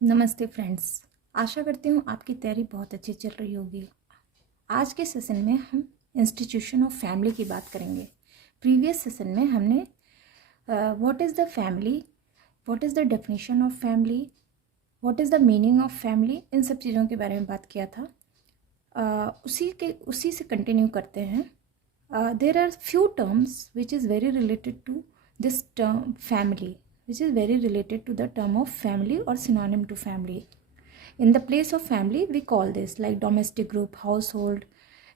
नमस्ते फ्रेंड्स। आशा करती हूँ आपकी तैयारी बहुत अच्छी चल रही होगी। आज के सेशन में हम इंस्टीट्यूशन ऑफ फैमिली की बात करेंगे। प्रीवियस सेशन में हमने what is the family, what is the definition of family, what is the meaning of family, इन सब चीज़ों के बारे में बात किया था। उसी से कंटिन्यू करते हैं। There are few terms which is very related to this term family, which is very related to the term of family or synonym to family. In the place of family, we call this like domestic group, household,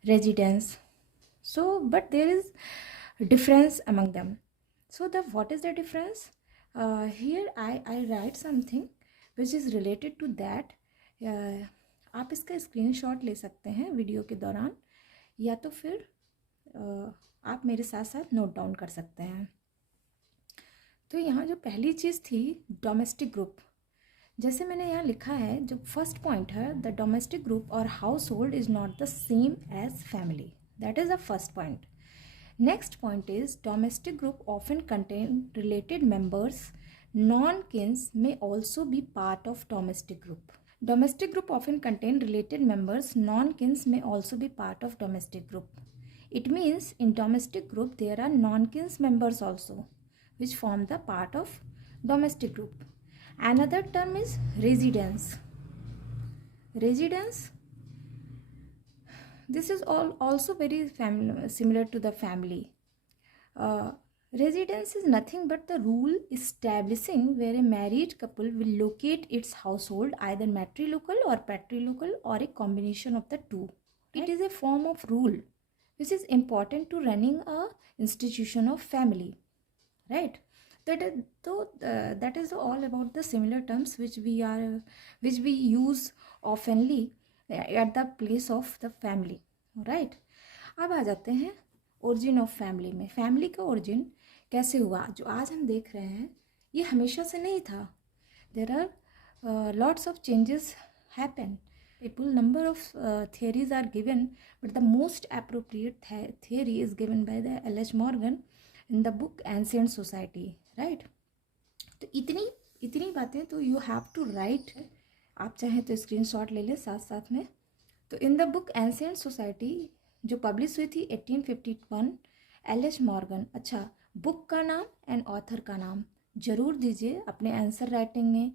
residence. So, but there is difference among them. So, what is the difference? Here I write something which is related to that. आप इसका screenshot ले सकते हैं video के दौरान, या तो फिर आप मेरे साथ साथ नोट डाउन कर सकते हैं। तो यहाँ जो पहली चीज़ थी डोमेस्टिक ग्रुप, जैसे मैंने यहाँ लिखा है, जो फर्स्ट पॉइंट है, द डोमेस्टिक ग्रुप और household is not the same as family. That is the first point. Next point is domestic group often contain related members, non kins may also be part of domestic group. Domestic group often contain related members, non-kins may also be part of domestic group. It means in domestic group there are non-kins members also, which form the part of domestic group. Another term is residence. Residence, this is also very similar to the family. Residence is nothing but the rule establishing where a married couple will locate its household, either matrilocal or patrilocal or a combination of the two. It is a form of rule which is important to running a institution of family, right? That is all about the similar terms which we use oftenly at the place of the family, right? अब आ जाते हैं origin of family में। Family का origin कैसे हुआ, जो आज हम देख रहे हैं, ये हमेशा से नहीं था। There are lots of changes happen. people number of theories are given, but the most appropriate theory is given by the L.H. Morgan in the book Ancient Society, right? तो इतनी बातें तो यू हैव टू राइट। आप चाहें तो screenshot ले लें साथ साथ में। तो in the book ancient society, जो पब्लिश हुई थी 1851, एल.एच. मॉर्गन। अच्छा, बुक का नाम एंड ऑथर का नाम ज़रूर दीजिए अपने आंसर राइटिंग में।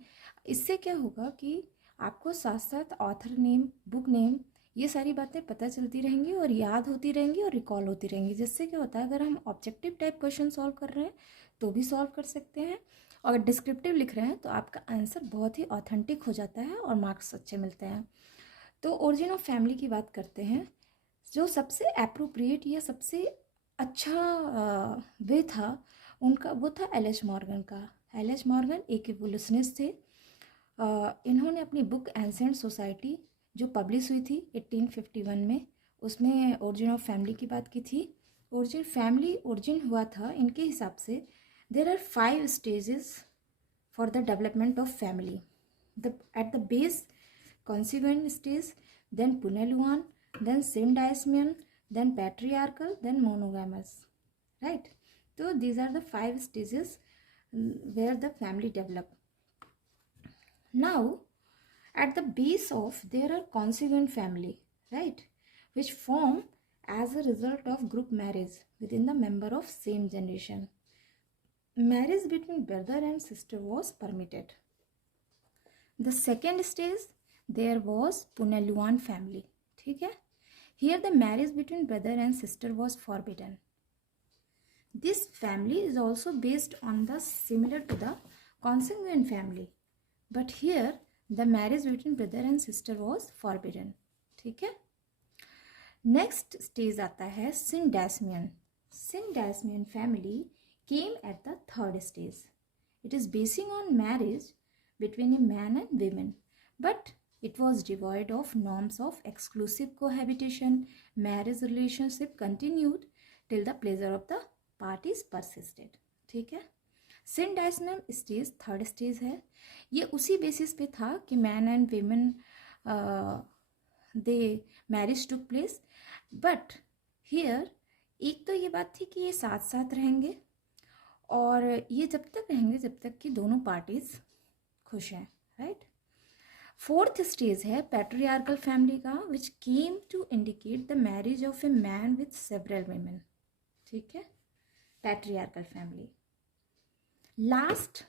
इससे क्या होगा कि आपको साथ साथ ऑथर नेम, बुक नेम, ये सारी बातें पता चलती रहेंगी और याद होती रहेंगी और रिकॉल होती रहेंगी। जिससे क्या होता है, अगर हम ऑब्जेक्टिव टाइप क्वेश्चन सॉल्व कर रहे हैं तो भी सॉल्व कर सकते हैं, और डिस्क्रिप्टिव लिख रहे हैं तो आपका आंसर बहुत ही ऑथेंटिक हो जाता है और मार्क्स अच्छे मिलते हैं। तो ओरिजिन ऑफ फैमिली की बात करते हैं। जो सबसे एप्रोप्रिएट या सबसे अच्छा वे था उनका, वो था एल.एच. मॉर्गन का। एल.एच. मॉर्गन एक एवोल्यूशनिस्ट थे। इन्होंने अपनी बुक एंशिएंट सोसाइटी जो पब्लिश हुई थी 1851 में, उसमें ओरिजिन ऑफ फैमिली की बात की थी। ओरिजिन हुआ था इनके हिसाब से, there are 5 stages for the development of family. At the base consequent stage, then Punelwan, then Syndaismian, then patriarchal, then monogamous, right? So these are the 5 stages where the family develop. Now at the base of there are consequent family, right, which form as a result of group marriage within the member of same generation. Marriage between brother and sister was permitted. The second stage there was Punelwan family, ठीक है? Here the marriage between brother and sister was forbidden. This family is also based on the similar to the consanguine family, but here the marriage between brother and sister was forbidden, ठीक है? Next stage आता है Syndaismian. Syndaismian family came at the third stage. It is basing on marriage between a man and women, but it was devoid of norms of exclusive cohabitation. Marriage relationship continued till the pleasure of the parties persisted, ठीक है? Syndaismian stage third stage है। ये उसी basis पे था कि man and women they marriage took place, but here एक तो ये बात थी कि ये साथ साथ रहेंगे, और ये जब तक रहेंगे जब तक कि दोनों पार्टीज खुश हैं, राइट? फोर्थ स्टेज है पैट्रियार्कल फैमिली का, which came to indicate the marriage of a man with several women. ठीक है, पैट्रियार्कल फैमिली. लास्ट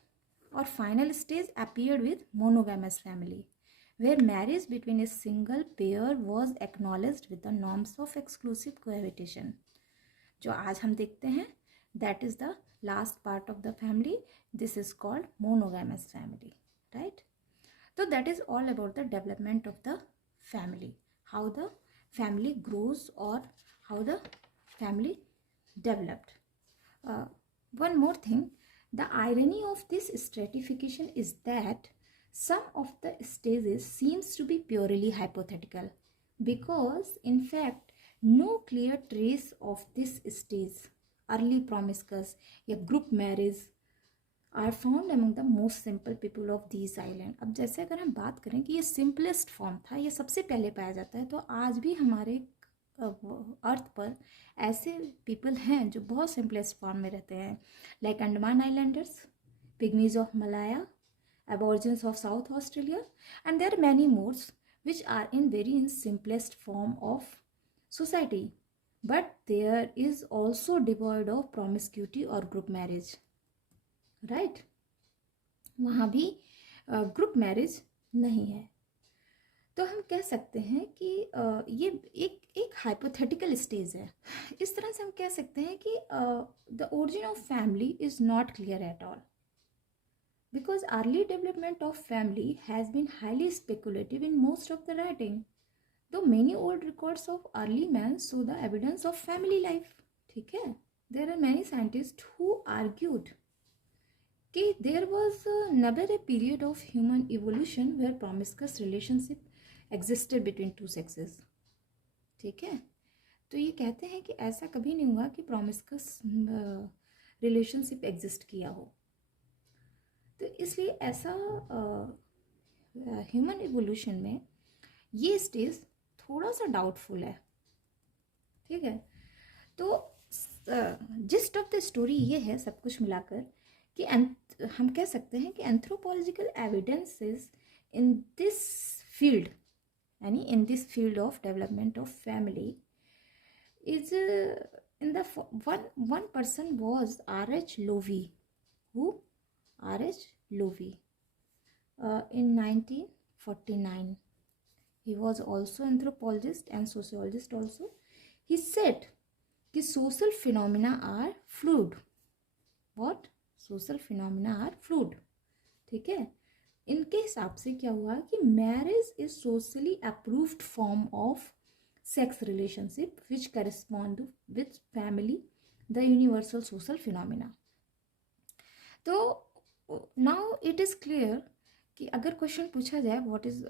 और final stage appeared with monogamous family, where marriage between a single pair was acknowledged with the norms of exclusive cohabitation. जो आज हम देखते हैं, that is the last part of the family. This is called monogamous family, right? So that is all about the development of the family, how the family grows or how the family developed. One more thing, the irony of this stratification is that some of the stages seems to be purely hypothetical, because in fact no clear trace of this stage, early promiscuous या group marriage, are found among the most simple people of these island. अब जैसे अगर हम बात करें कि ये simplest form था, ये सबसे पहले पाया जाता है, तो आज भी हमारे अर्थ पर ऐसे पीपल हैं जो बहुत सिंपलेस्ट फॉर्म में रहते हैं, like Andaman islanders, pygmies of Malaya, aborigines of South Australia, and there are many mores which are in very in simplest form of society, but there is also devoid of promiscuity और group marriage, right. वहाँ भी group marriage नहीं है. तो हम कह सकते हैं कि ये एक हाइपोथेटिकल स्टेज है. इस तरह से हम कह सकते हैं कि the origin of family is not clear at all, because early development of family has been highly speculative in most of the writing, though many old records of early man so the evidence of family life. ठीक है, there are many scientist who argued कि there was never a period of human evolution where promiscuous relationship existed between two sexes. ठीक है, तो ये कहते हैं कि ऐसा कभी नहीं हुआ कि प्रोमिस्कस रिलेशनशिप एग्जिस्ट किया हो. तो इसलिए ऐसा ह्यूमन इवोल्यूशन में ये स्टेज थोड़ा सा डाउटफुल है. ठीक है, तो जिस्ट ऑफ द स्टोरी ये है सब कुछ मिलाकर कि हम कह सकते हैं कि anthropological evidences in this field, यानी in this field of development of family, is in the one person was R.H. Lovey. Who? R.H. Lovey. In 1949. He was also anthropologist and sociologist also. He said कि social phenomena are fluid. What? Social phenomena are fluid. ठीक है, इनके हिसाब से क्या हुआ कि marriage is socially approved form of sex relationship which correspond with family, the universal social phenomena. तो नाउ इट इज़ क्लियर कि अगर क्वेश्चन पूछा जाए व्हाट इज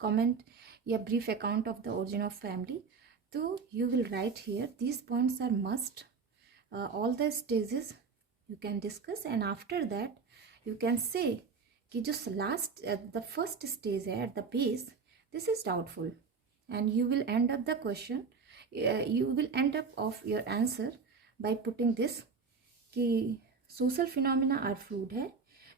कमेंट या brief account of the origin of family, तो you will write here these points are must, all the stages you can discuss, and after that you can say कि जो last the first stage है at the base, this is doubtful, and you will end up the question, you will end up of your answer by putting this कि social phenomena are fluid है,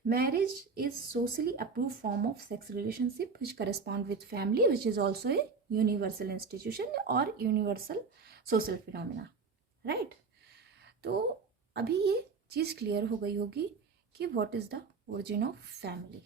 marriage is socially approved form of sex relationship which correspond with family which is also a universal institution or universal social phenomena, right. तो अभी ये चीज़ clear हो गई होगी कि what is the origin of family.